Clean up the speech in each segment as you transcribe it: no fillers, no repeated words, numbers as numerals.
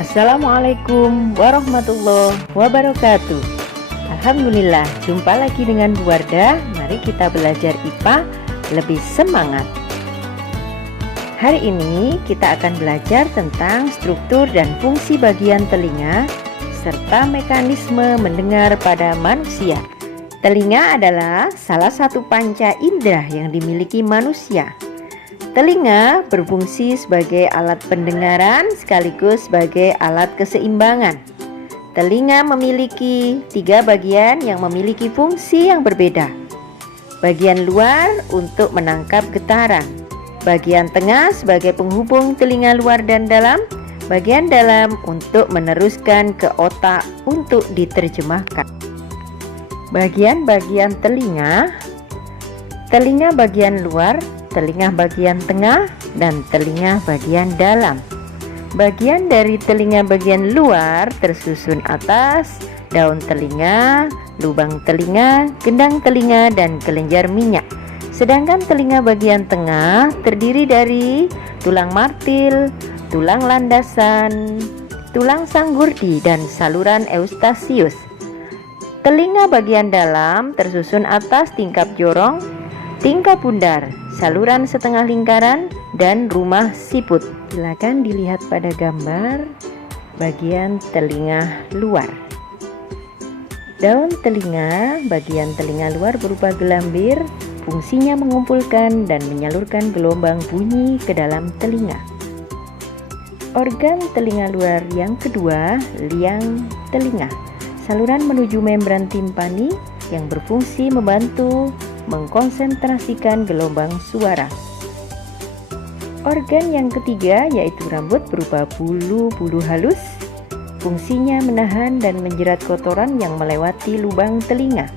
Assalamualaikum warahmatullahi wabarakatuh. Alhamdulillah, jumpa lagi dengan Bu Wardah. Mari kita belajar IPA lebih semangat. Hari ini kita akan belajar tentang struktur dan fungsi bagian telinga serta mekanisme mendengar pada manusia. Telinga adalah salah satu panca indera yang dimiliki manusia. Telinga berfungsi sebagai alat pendengaran sekaligus sebagai alat keseimbangan. Telinga memiliki 3 bagian yang memiliki fungsi yang berbeda. Bagian luar untuk menangkap getaran, bagian tengah sebagai penghubung telinga luar dan dalam, bagian dalam untuk meneruskan ke otak untuk diterjemahkan. Bagian-bagian telinga bagian luar, telinga bagian tengah, dan telinga bagian dalam. Bagian dari telinga bagian luar tersusun atas, daun telinga, lubang telinga, gendang telinga, dan kelenjar minyak. Sedangkan telinga bagian tengah terdiri dari tulang martil, tulang landasan, tulang sanggurdi, dan saluran eustasius. Telinga bagian dalam tersusun atas tingkap jorong, tingkap bundar, saluran setengah lingkaran, dan rumah siput. Silakan dilihat pada gambar bagian telinga luar. Daun telinga, bagian telinga luar berupa gelambir, fungsinya mengumpulkan dan menyalurkan gelombang bunyi ke dalam telinga. Organ telinga luar yang kedua, liang telinga. Saluran menuju membran timpani yang berfungsi membantu mengkonsentrasikan gelombang suara. Organ yang ketiga yaitu rambut berupa bulu-bulu halus. Fungsinya menahan dan menjerat kotoran yang melewati lubang telinga.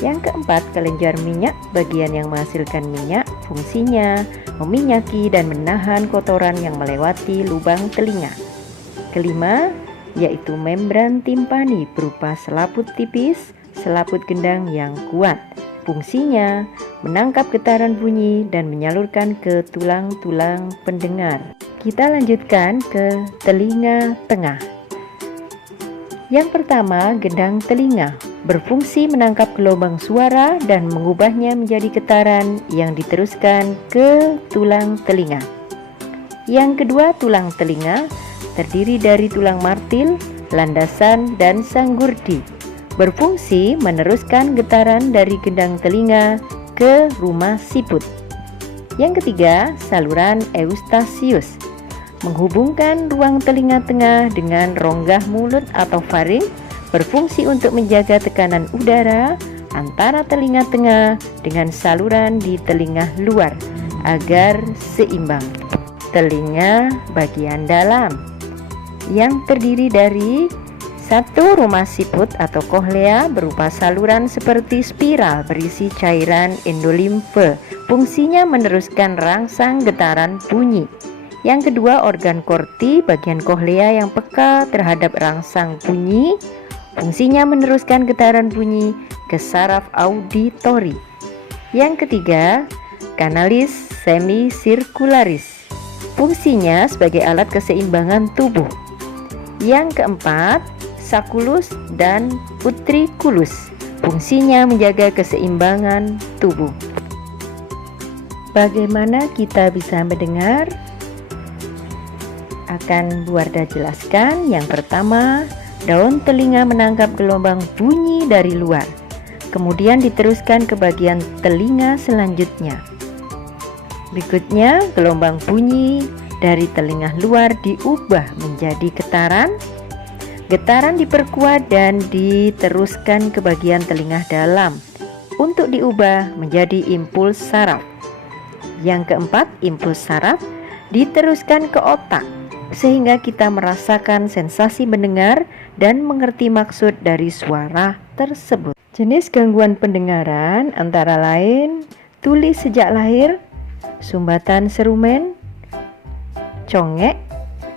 Yang keempat, kelenjar minyak, bagian yang menghasilkan minyak. Fungsinya meminyaki dan menahan kotoran yang melewati lubang telinga. Kelima, yaitu membran timpani berupa selaput tipis, selaput gendang yang kuat. Fungsinya menangkap getaran bunyi dan menyalurkan ke tulang-tulang pendengar. Kita lanjutkan ke telinga tengah. Yang pertama, gendang telinga berfungsi menangkap gelombang suara dan mengubahnya menjadi getaran yang diteruskan ke tulang telinga. Yang kedua, tulang telinga terdiri dari tulang martil, landasan, dan sanggurdi. Berfungsi meneruskan getaran dari gendang telinga ke rumah siput. Yang ketiga, saluran eustasius menghubungkan ruang telinga tengah dengan rongga mulut atau faring, berfungsi untuk menjaga tekanan udara antara telinga tengah dengan saluran di telinga luar agar seimbang. Telinga bagian dalam yang terdiri dari 1. Rumah siput atau kohlea berupa saluran seperti spiral berisi cairan endolimfe. Fungsinya meneruskan rangsang getaran bunyi. Yang kedua, organ korti, bagian kohlea yang peka terhadap rangsang bunyi. Fungsinya meneruskan getaran bunyi ke saraf auditori. Yang ketiga, kanalis semicircularis. Fungsinya sebagai alat keseimbangan tubuh. Yang keempat, saculus dan utriculus. Fungsinya menjaga keseimbangan tubuh. Bagaimana kita bisa mendengar? Akan Bu Wardah jelaskan. Yang pertama, daun telinga menangkap gelombang bunyi dari luar, kemudian diteruskan ke bagian telinga selanjutnya. Berikutnya, gelombang bunyi dari telinga luar diubah menjadi getaran. Getaran diperkuat dan diteruskan ke bagian telinga dalam untuk diubah menjadi impuls saraf. Yang keempat, impuls saraf diteruskan ke otak sehingga kita merasakan sensasi mendengar dan mengerti maksud dari suara tersebut. Jenis gangguan pendengaran antara lain tuli sejak lahir, sumbatan serumen, congek,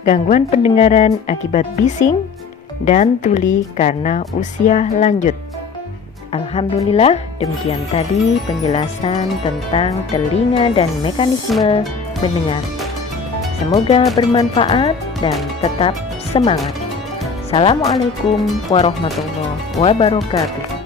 gangguan pendengaran akibat bising, dan tuli karena usia lanjut. Alhamdulillah, demikian tadi penjelasan tentang telinga dan mekanisme mendengar. Semoga bermanfaat dan tetap semangat. Assalamualaikum warahmatullahi wabarakatuh.